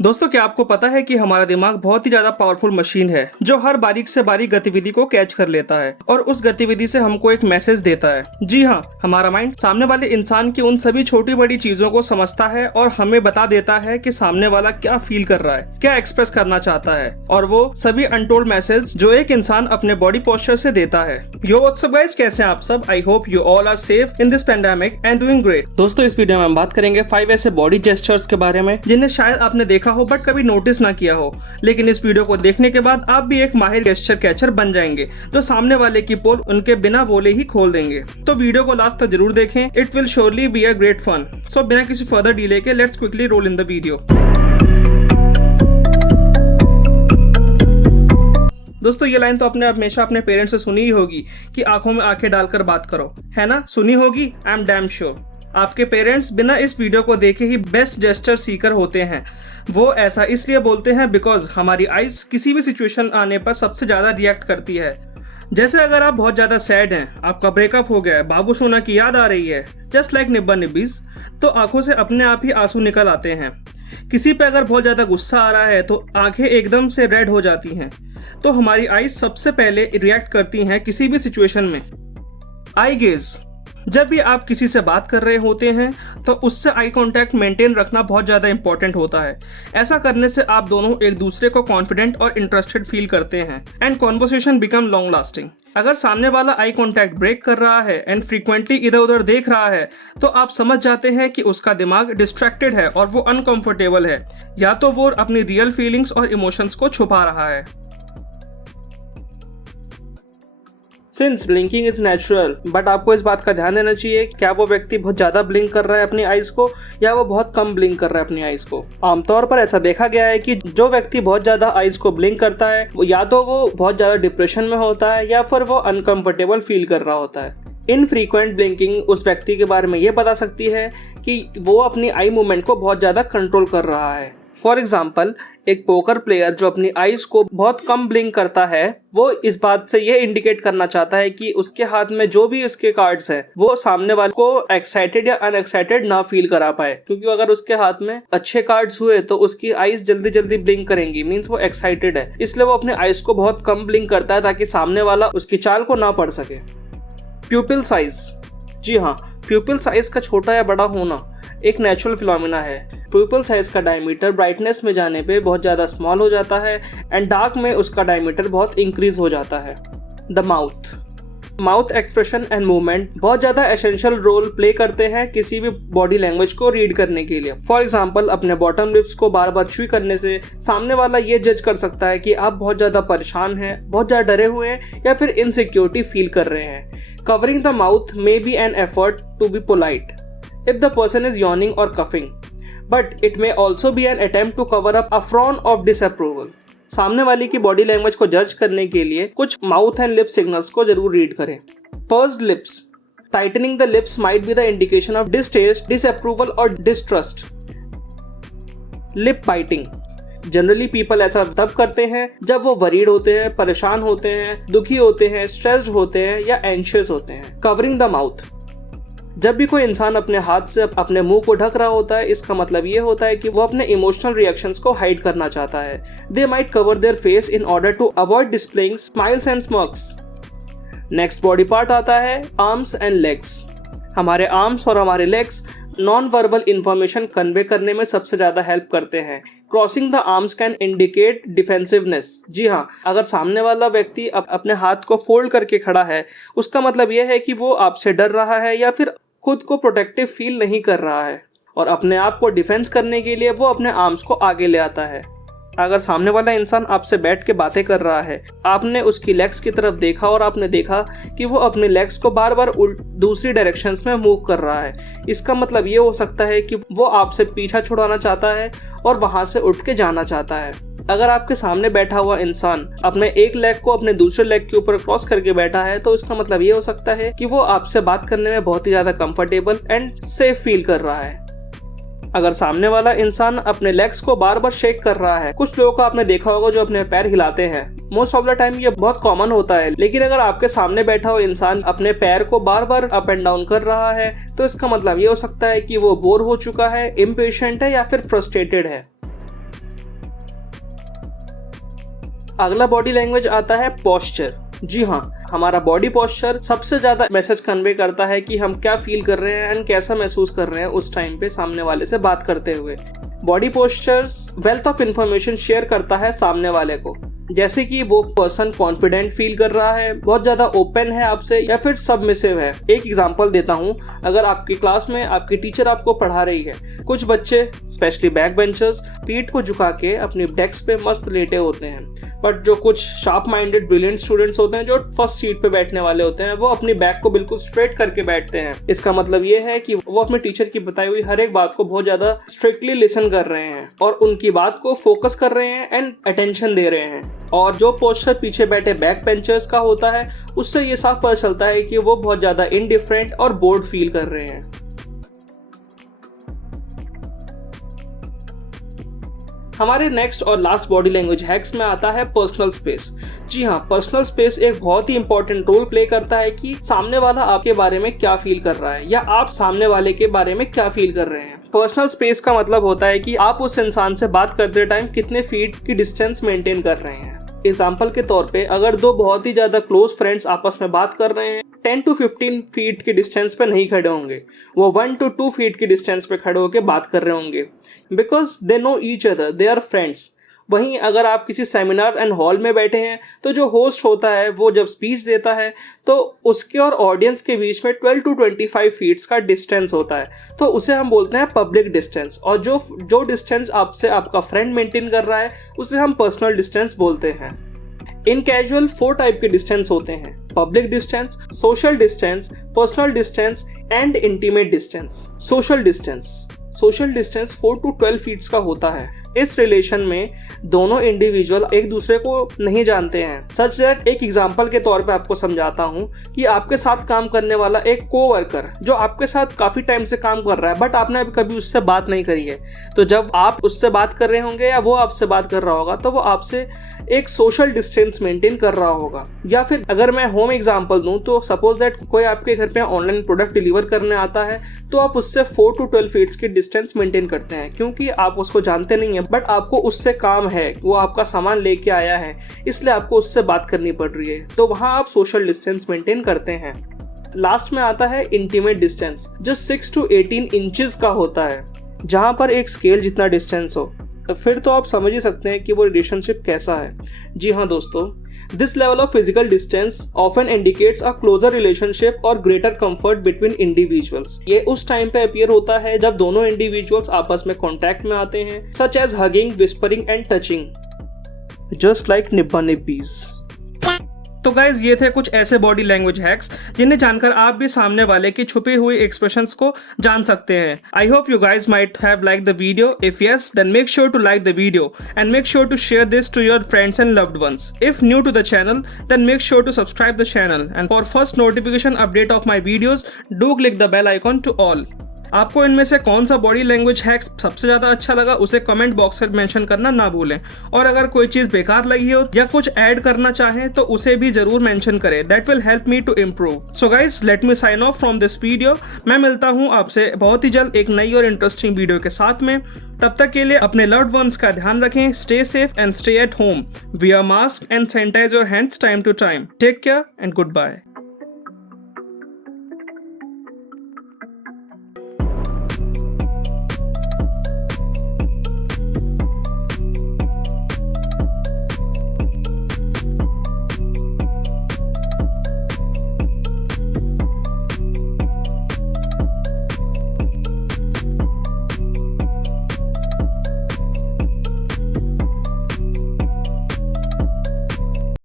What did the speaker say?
दोस्तों, क्या आपको पता है कि हमारा दिमाग बहुत ही ज्यादा पावरफुल मशीन है जो हर बारीक से बारीक गतिविधि को कैच कर लेता है और उस गतिविधि से हमको एक मैसेज देता है। जी हाँ, हमारा माइंड सामने वाले इंसान की उन सभी छोटी बड़ी चीजों को समझता है और हमें बता देता है कि सामने वाला क्या फील कर रहा है, क्या एक्सप्रेस करना चाहता है, और वो सभी अनटोल्ड मैसेज जो एक इंसान अपने बॉडी पोस्चर से देता है। यो व्हाट्स अप गाइस, कैसे हैं आप सब? I hope you all are safe in this pandemic and doing great. दोस्तों, इस वीडियो में हम बात करेंगे 5 ऐसे बॉडी जेस्चर्स के बारे में जिन्हें शायद आपने देखा हो बट कभी नोटिस ना किया हो, लेकिन इस वीडियो को देखने के बाद आप भी एक माहिर गेस्चर कैचर बन जाएंगे जो सामने वाले की पोल उनके बिना बोले ही खोल देंगे। तो वीडियो को लास्ट तक जरूर देखें, it will surely be a great fun. So बिना किसी फर्दर डिले के let's quickly roll in the video. दोस्तों, ये लाइन तो आपने हमेशा अपने पेरेंट्स से सुनी ही होगी कि आंखों में आंखें डालकर बात करो, है ना? सुनी होगी, आई एम डैम श्योर। आपके पेरेंट्स बिना इस वीडियो को देखे ही बेस्ट जेस्चर सीकर होते हैं। वो ऐसा इसलिए बोलते हैं बिकॉज हमारी आइज किसी भी सिचुएशन आने पर सबसे ज्यादा रिएक्ट करती है। जैसे अगर आप बहुत ज्यादा सैड हैं, आपका ब्रेकअप हो गया है, बाबू सोना की याद आ रही है, जस्ट लाइक निब्बा निब्बीज, तो आंखों से अपने आप ही आंसू निकल आते हैं। किसी पे अगर बहुत ज्यादा गुस्सा आ रहा है तो आंखें एकदम से रेड हो जाती हैं। तो हमारी आइज सबसे पहले रिएक्ट करती हैं किसी भी सिचुएशन में। आई गेज, जब भी आप किसी से बात कर रहे होते हैं तो उससे आई कांटेक्ट मेंटेन रखना बहुत ज़्यादा इंपॉर्टेंट होता है। ऐसा करने से आप दोनों एक दूसरे को कॉन्फिडेंट और इंटरेस्टेड फील करते हैं and conversation become long lasting. अगर सामने वाला आई कांटेक्ट ब्रेक कर रहा है एंड फ्रीक्वेंटली इधर उधर देख रहा है तो आप समझ जाते हैं कि उसका दिमाग डिस्ट्रैक्टेड है और वो अनकंफर्टेबल है, या तो वो अपनी रियल फीलिंग्स और इमोशंस को छुपा रहा है। Since blinking is natural, but आपको इस बात का ध्यान देना चाहिए क्या वो व्यक्ति बहुत ज्यादा ब्लिंक कर रहा है अपनी आइज को या वो बहुत कम ब्लिंक कर रहा है अपनी आइज को। आमतौर पर ऐसा देखा गया है कि जो व्यक्ति बहुत ज्यादा आइज को ब्लिंक करता है वो या तो वो बहुत ज्यादा डिप्रेशन में होता है या फिर वो अनकंफर्टेबल फील कर रहा होता है। इनफ्रीक्वेंट ब्लिंकिंग उस व्यक्ति के बारे में ये बता सकती है कि वो अपनी आई मूवमेंट को बहुत ज्यादा कंट्रोल कर रहा है। फॉर एग्जाम्पल, एक पोकर प्लेयर जो अपनी आइज को बहुत कम ब्लिंक करता है वो इस बात से ये इंडिकेट करना चाहता है कि उसके हाथ में जो भी उसके कार्ड्स हैं वो सामने वाले को एक्साइटेड या अनएक्साइटेड ना फील करा पाए, क्योंकि अगर उसके हाथ में अच्छे कार्ड्स हुए तो उसकी आइज जल्दी जल्दी ब्लिंक करेंगी, मींस वो एक्साइटेड है। इसलिए वो अपने आइज को बहुत कम ब्लिंक करता है ताकि सामने वाला उसकी चाल को ना पढ़ सके। प्यूपिल साइज, जी हाँ, प्यूपिल साइज का छोटा या बड़ा होना एक नेचुरल फिनोमेना है। प्यूपिल साइज का डायमीटर ब्राइटनेस में जाने पे बहुत ज़्यादा स्मॉल हो जाता है एंड डार्क में उसका डायमीटर बहुत इंक्रीज हो जाता है। The mouth expression and movement बहुत ज़्यादा एसेंशियल रोल प्ले करते हैं किसी भी बॉडी लैंग्वेज को रीड करने के लिए। फॉर एग्जाम्पल, अपने बॉटम लिप्स को बार बार च्यू करने से सामने वाला ये जज कर सकता है कि आप बहुत ज़्यादा परेशान हैं, बहुत ज़्यादा डरे हुए हैं या फिर इनसिक्योरिटी फील कर रहे हैं। Covering the mouth may be an effort to be polite if the person is yawning or coughing, but it may also be an attempt to cover up a frown of disapproval. सामने वाले की body language को जज करने के लिए कुछ mouth and lip signals को जरूर रीड करें। Pursed lips, tightening the lips might be the indication of distaste, disapproval और distrust. Lip biting, generally people ऐसा तब करते हैं जब वो वरीड होते हैं, परेशान होते हैं, दुखी होते हैं, स्ट्रेस्ड होते हैं या एंशियस होते हैं। कवरिंग द माउथ, जब भी कोई इंसान अपने हाथ से अपने मुंह को ढक रहा होता है इसका मतलब ये होता है कि वो अपने इमोशनल रिएक्शंस को हाइड करना चाहता है। They might cover their face in order to avoid displaying smiles and smirks. Next body part आता है आर्म्स एंड लेग्स। हमारे आर्म्स और हमारे legs non verbal information convey करने में सबसे ज्यादा हेल्प करते हैं। Crossing the arms can indicate defensiveness. जी हाँ, अगर सामने वाला व्यक्ति अपने हाथ को फोल्ड करके खड़ा है उसका मतलब यह है कि वो आपसे डर रहा है या फिर खुद को प्रोटेक्टिव फील नहीं कर रहा है और अपने आप को डिफेंस करने के लिए वो अपने आर्म्स को आगे ले आता है। अगर सामने वाला इंसान आपसे बैठ के बातें कर रहा है, आपने उसकी लेग्स की तरफ देखा और आपने देखा कि वो अपने लेग्स को बार बार दूसरी डायरेक्शंस में मूव कर रहा है, इसका मतलब ये हो सकता है कि वो आपसे पीछा छुड़ाना चाहता है और वहां से उठ के जाना चाहता है। अगर आपके सामने बैठा हुआ इंसान अपने एक लेग को अपने दूसरे लेग के ऊपर क्रॉस करके बैठा है तो इसका मतलब ये हो सकता है कि वो आपसे बात करने में बहुत ही ज्यादा कंफर्टेबल एंड सेफ फील कर रहा है। अगर सामने वाला इंसान अपने लेग्स को बार बार शेक कर रहा है, कुछ लोगों को आपने देखा होगा जो अपने पैर हिलाते हैं, मोस्ट ऑफ द टाइम ये बहुत कॉमन होता है, लेकिन अगर आपके सामने बैठा हुआ इंसान अपने पैर को बार बार अप एंड डाउन कर रहा है तो इसका मतलब ये हो सकता है कि वो बोर हो चुका है, इम्पेशेंट है या फिर फ्रस्ट्रेटेड है। अगला बॉडी लैंग्वेज आता है पोस्चर। जी हाँ, हमारा बॉडी पोस्चर सबसे ज्यादा मैसेज कन्वे करता है कि हम क्या फील कर रहे हैं एंड कैसा महसूस कर रहे हैं उस टाइम पे सामने वाले से बात करते हुए। Body postures wealth of information share करता है सामने वाले को, जैसे कि वो पर्सन कॉन्फिडेंट फील कर रहा है, बहुत ज्यादा ओपन है आपसे, या फिर सबमिसिव है। एक एग्जांपल देता हूँ, अगर आपकी क्लास में आपकी टीचर आपको पढ़ा रही है, कुछ बच्चे स्पेशली बैक बेंचर्स पीठ को झुका के अपनी डेस्क पे मस्त लेटे होते हैं, बट जो कुछ शार्प माइंडेड ब्रिलियंट स्टूडेंट्स होते हैं जो फर्स्ट सीट पे बैठने वाले होते हैं, वो अपनी बैक को बिल्कुल स्ट्रेट करके बैठते हैं। इसका मतलब ये है कि वो अपने टीचर की बताई हुई हर एक बात को बहुत ज्यादा स्ट्रिक्टली लिसन कर रहे हैं और उनकी बात को फोकस कर रहे हैं एंड अटेंशन दे रहे हैं। और जो पोस्चर पीछे बैठे बैक बेंचर्स का होता है, उससे ये साफ पता चलता है कि वो बहुत ज्यादा इनडिफरेंट और बोर्ड फील कर रहे हैं। हमारे नेक्स्ट और लास्ट बॉडी लैंग्वेज हैक्स में आता है पर्सनल स्पेस। जी हाँ, पर्सनल स्पेस एक बहुत ही इंपॉर्टेंट रोल प्ले करता है कि सामने वाला आपके बारे में क्या फील कर रहा है या आप सामने वाले के बारे में क्या फील कर रहे हैं। पर्सनल स्पेस का मतलब होता है कि आप उस इंसान से बात करते टाइम कितने फीट की डिस्टेंस मेंटेन कर रहे हैं। एग्जाम्पल के तौर पे अगर दो बहुत ही ज्यादा क्लोज फ्रेंड्स आपस में बात कर रहे हैं, 10 to 15 फीट की डिस्टेंस पे नहीं खड़े होंगे, वो 1 to 2 फीट की डिस्टेंस पे खड़े होकर बात कर रहे होंगे, because they know each other, they are friends. वहीं अगर आप किसी सेमिनार एंड हॉल में बैठे हैं, तो जो होस्ट होता है वो जब स्पीच देता है तो उसके और ऑडियंस के बीच में 12 to 25 फीट्स का डिस्टेंस होता है, तो उसे हम बोलते हैं पब्लिक डिस्टेंस। और जो डिस्टेंस आपसे आपका फ्रेंड मेंटेन कर रहा है उसे हम पर्सनल डिस्टेंस बोलते हैं। इन कैजुअल 4 टाइप के डिस्टेंस होते हैं: public distance, social distance, personal distance and intimate distance. Social distance 4 to 12 feets का होता है। इस रिलेशन में दोनों इंडिविजुअल एक दूसरे को नहीं जानते हैं, सच दैट एक एग्जांपल के तौर पे आपको समझाता हूँ कि आपके साथ काम करने वाला एक कोवर्कर जो आपके साथ काफी टाइम से काम कर रहा है, बट आपने कभी उससे बात नहीं करी है, तो जब आप उससे बात कर रहे होंगे या वो आपसे बात कर रहा होगा, तो वो आपसे एक सोशल डिस्टेंस मेंटेन कर रहा होगा। या फिर अगर मैं होम एग्जांपल दूं, तो सपोज दैट कोई आपके घर पे ऑनलाइन प्रोडक्ट डिलीवर करने आता है, तो आप उससे 4 to 12 फीट्स की डिस्टेंस मेंटेन करते हैं, क्योंकि आप उसको जानते नहीं है, बट आपको उससे काम है, वो आपका सामान लेके आया है, इसलिए आपको उससे बात करनी पड़ रही है, तो वहां आप सोशल डिस्टेंस मेंटेन करते हैं। लास्ट में आता है इंटीमेट डिस्टेंस, जो 6 to 18 इंचेस का होता है, जहां पर एक स्केल जितना डिस्टेंस हो। फिर तो आप समझ ही सकते हैं कि वो रिलेशनशिप कैसा है। जी हाँ दोस्तों, this level of physical distance often indicates a closer relationship और ग्रेटर कंफर्ट बिटवीन इंडिविजुअल्स। ये उस टाइम पे अपीयर होता है जब दोनों इंडिविजुअल्स आपस में कांटेक्ट में आते हैं, such as hugging, whispering and touching, just like निब्बा निब्बीज। तो गाइज, ये थे कुछ ऐसे बॉडी लैंग्वेज हैक्स जिन्हें जानकर आप भी सामने वाले की छुपी हुई एक्सप्रेशंस को जान सकते हैं। I hope you guys might have like the video. If yes, then make sure to like the video and make sure to share this to your friends and loved ones. If new to the channel, then make sure to subscribe the channel, and for first notification update of my videos, do click the bell icon to all. आपको इनमें से कौन सा body language hack सबसे ज़्यादा अच्छा लगा उसे कमेंट बॉक्स में मेंशन करना ना भूलें, और अगर कोई चीज़ बेकार लगी हो या कुछ ऐड करना चाहें तो उसे भी जरूर मेंशन करें। That will help me to improve. So guys, let me sign off from this video. मैं मिलता हूँ आपसे बहुत ही जल्द एक नई और इंटरेस्टिंग वीडियो के साथ में। तब तक के लिए अपने लव्ड वंस का ध्यान रखें, stay safe and stay at home, wear mask and sanitize your hands time to time. Take care and good bye.